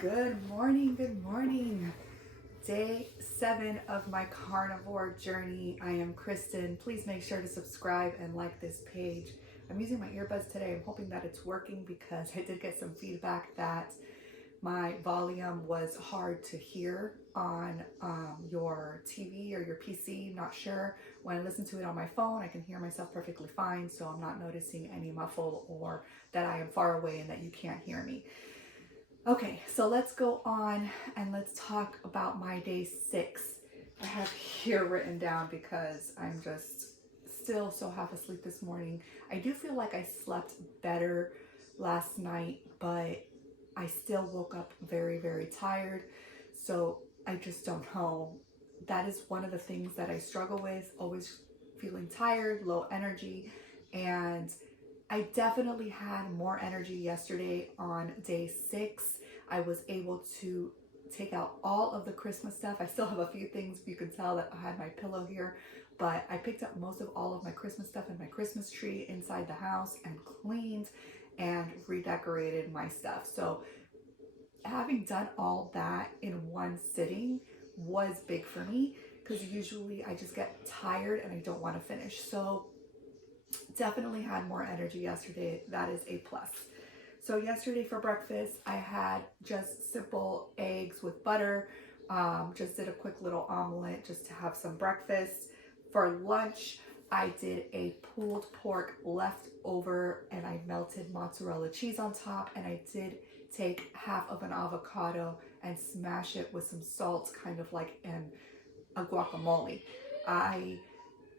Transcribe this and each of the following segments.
Good morning, good morning. Day 7 of my carnivore journey. I am Kristen. Please make sure to subscribe and like this page. I'm using my earbuds today. I'm hoping that it's working because I did get some feedback that my volume was hard to hear on your TV or your PC. Not sure. When I listen to it on my phone, I can hear myself perfectly fine, so I'm not noticing any muffle or that I am far away and that you can't hear me. Okay, so let's go on and let's talk about my day 6. I have here written down because I'm just still so half asleep this morning. I do feel like I slept better last night, but I still woke up very, very tired. So I just don't know. That is one of the things that I struggle with, always feeling tired, low energy, and I definitely had more energy yesterday on day 6. I was able to take out all of the Christmas stuff. I still have a few things. You can tell that I had my pillow here, but I picked up most of all of my Christmas stuff and my Christmas tree inside the house and cleaned and redecorated my stuff. So having done all that in one sitting was big for me because usually I just get tired and I don't want to finish. So definitely had more energy yesterday. That is a plus. So yesterday for breakfast, I had just simple eggs with butter. Just did a quick little omelet just to have some breakfast. For lunch, I did a pulled pork leftover and I melted mozzarella cheese on top, and I did take half of an avocado and smash it with some salt, kind of like in a guacamole. I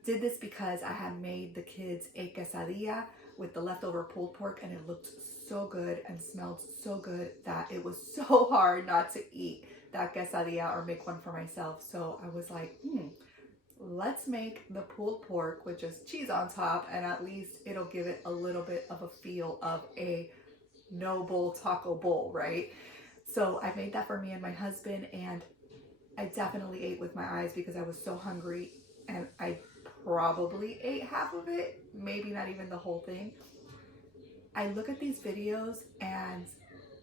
did this because I had made the kids a quesadilla with the leftover pulled pork, and it looked so good and smelled so good that it was so hard not to eat that quesadilla or make one for myself. So I was like, let's make the pulled pork with just cheese on top, and at least it'll give it a little bit of a feel of a no bowl taco bowl, right? So I made that for me and my husband, and I definitely ate with my eyes because I was so hungry, and I probably ate half of it, maybe not even the whole thing. I look at these videos and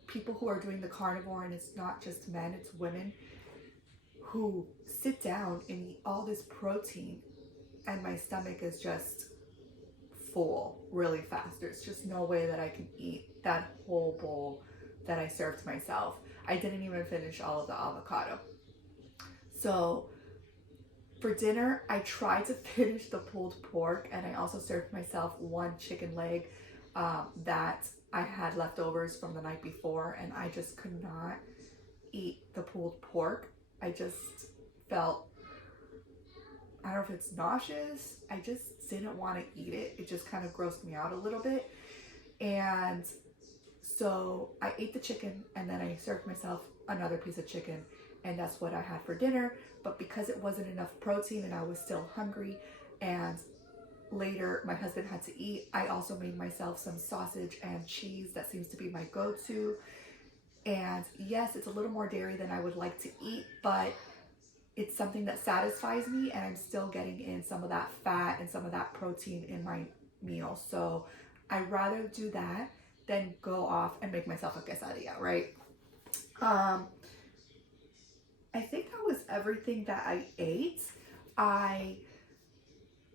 people who are doing the carnivore, and it's not just men, it's women who sit down and eat all this protein, and my stomach is just full really fast. There's just no way that I can eat that whole bowl that I served myself. I didn't even finish all of the avocado. So for dinner, I tried to finish the pulled pork, and I also served myself one chicken leg that I had leftovers from the night before, and I just could not eat the pulled pork. I just felt, I don't know if it's nauseous. I just didn't want to eat it. It just kind of grossed me out a little bit. And so I ate the chicken, and then I served myself another piece of chicken, and that's what I had for dinner. But because it wasn't enough protein and I was still hungry, and later my husband had to eat, I also made myself some sausage and cheese. That seems to be my go-to. And yes, it's a little more dairy than I would like to eat, but it's something that satisfies me, and I'm still getting in some of that fat and some of that protein in my meal. So I'd rather do that than go off and make myself a quesadilla, right? I think that was everything that I ate.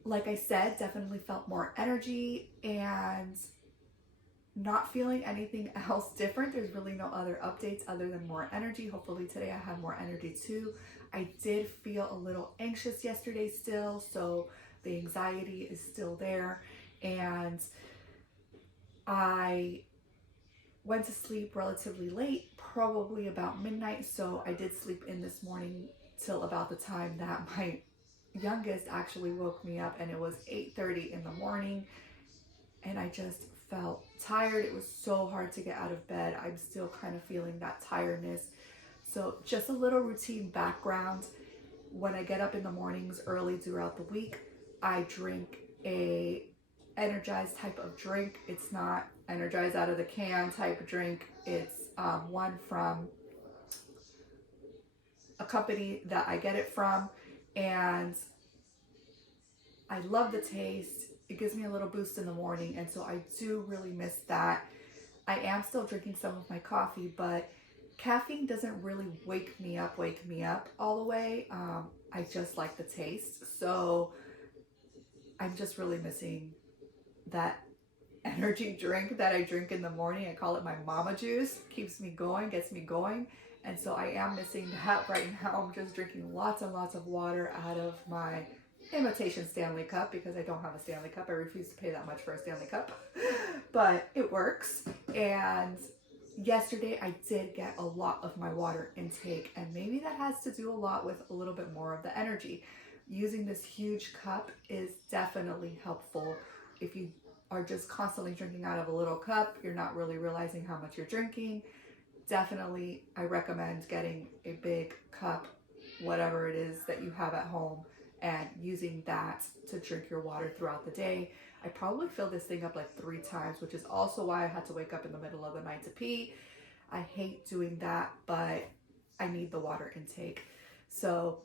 Like I said, definitely felt more energy and not feeling anything else different. There's really no other updates other than more energy. Hopefully today I have more energy too. I did feel a little anxious yesterday still, so the anxiety is still there. And I went to sleep relatively late, probably about midnight, so I did sleep in this morning till about the time that my youngest actually woke me up, and it was 8:30 in the morning, and I just felt tired. It was so hard to get out of bed. I'm still kind of feeling that tiredness. So just a little routine background. When I get up in the mornings early throughout the week, I drink a energized type of drink. It's not energized out of the can type of drink. It's one from a company that I get it from, and I love the taste. It gives me a little boost in the morning, and so I do really miss that. I am still drinking some of my coffee, but Caffeine doesn't really wake me up all the way. I just like the taste. So I'm just really missing that energy drink that I drink in the morning. I call it my mama juice. Keeps me going, gets me going. And so I am missing that right now. I'm just drinking lots and lots of water out of my imitation Stanley cup because I don't have a Stanley cup. I refuse to pay that much for a Stanley cup, but it works. And yesterday I did get a lot of my water intake, and maybe that has to do a lot with a little bit more of the energy. Using this huge cup is definitely helpful. If you are just constantly drinking out of a little cup, you're not really realizing how much you're drinking. Definitely, I recommend getting a big cup, whatever it is that you have at home, and using that to drink your water throughout the day. I probably fill this thing up like 3 times, which is also why I had to wake up in the middle of the night to pee. I hate doing that, but I need the water intake. So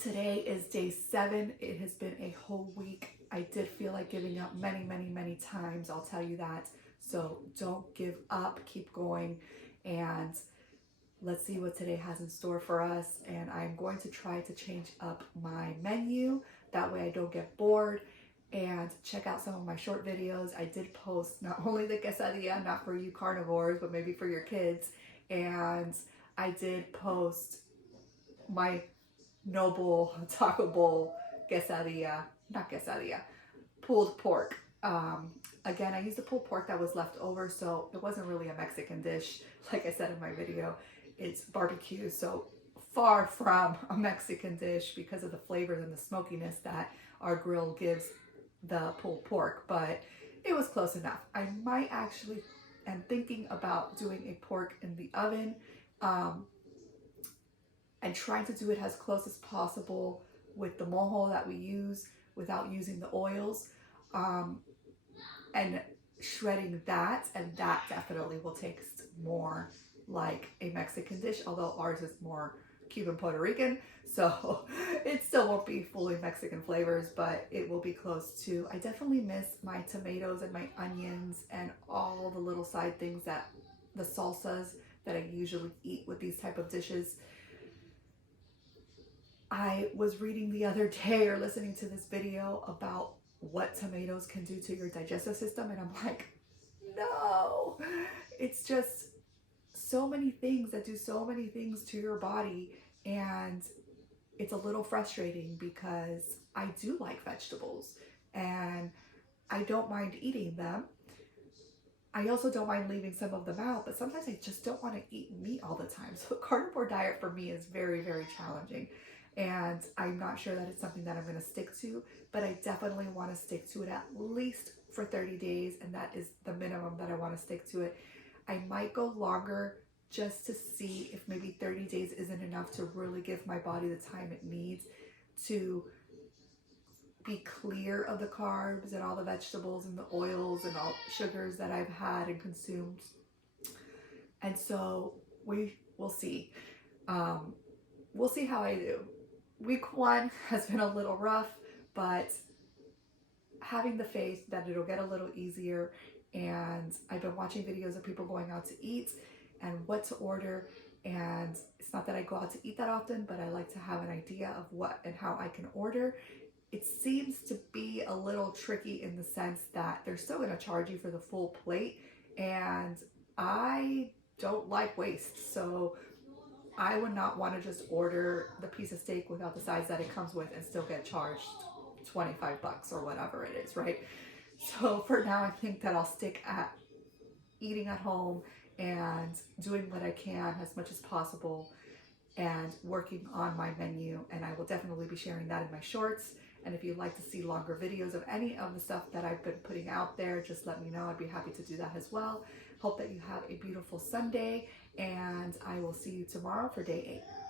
today is day 7. It has been a whole week. I did feel like giving up many times, I'll tell you that. So don't give up, keep going, and let's see what today has in store for us. And I'm going to try to change up my menu. That way I don't get bored. And check out some of my short videos. I did post not only the quesadilla, not for you carnivores, but maybe for your kids. And I did post my Noble Taco Bowl quesadilla, not quesadilla, pulled pork. Again, I used the pulled pork that was left over, so it wasn't really a Mexican dish. Like I said in my video, it's barbecue, so far from a Mexican dish because of the flavors and the smokiness that our grill gives the pulled pork, but it was close enough. I might actually am thinking about doing a pork in the oven, and trying to do it as close as possible with the mojo that we use without using the oils, and shredding that, and that definitely will taste more like a Mexican dish, although ours is more Cuban Puerto Rican, so it still won't be fully Mexican flavors, but it will be close to. I definitely miss my tomatoes and my onions and all the little side things, that the salsas that I usually eat with these type of dishes. I was reading the other day or listening to this video about what tomatoes can do to your digestive system, and I'm like, no, it's just so many things that do so many things to your body. And it's a little frustrating because I do like vegetables and I don't mind eating them. I also don't mind leaving some of them out, but sometimes I just don't want to eat meat all the time. So the carnivore diet for me is very challenging, and I'm not sure that it's something that I'm going to stick to, but I definitely want to stick to it at least for 30 days, and that is the minimum that I want to stick to it. I might go longer just to see if maybe 30 days isn't enough to really give my body the time it needs to be clear of the carbs and all the vegetables and the oils and all sugars that I've had and consumed. And so we will see. We'll see how I do. Week 1 has been a little rough, but having the faith that it'll get a little easier. And I've been watching videos of people going out to eat and what to order. And it's not that I go out to eat that often, but I like to have an idea of what and how I can order. It seems to be a little tricky in the sense that they're still going to charge you for the full plate, and I don't like waste, so I would not want to just order the piece of steak without the sides that it comes with and still get charged $25 or whatever it is, right? So for now, I think that I'll stick at eating at home and doing what I can as much as possible and working on my menu, and I will definitely be sharing that in my shorts. And if you'd like to see longer videos of any of the stuff that I've been putting out there, just let me know. I'd be happy to do that as well. Hope that you have a beautiful Sunday, and I will see you tomorrow for day 8.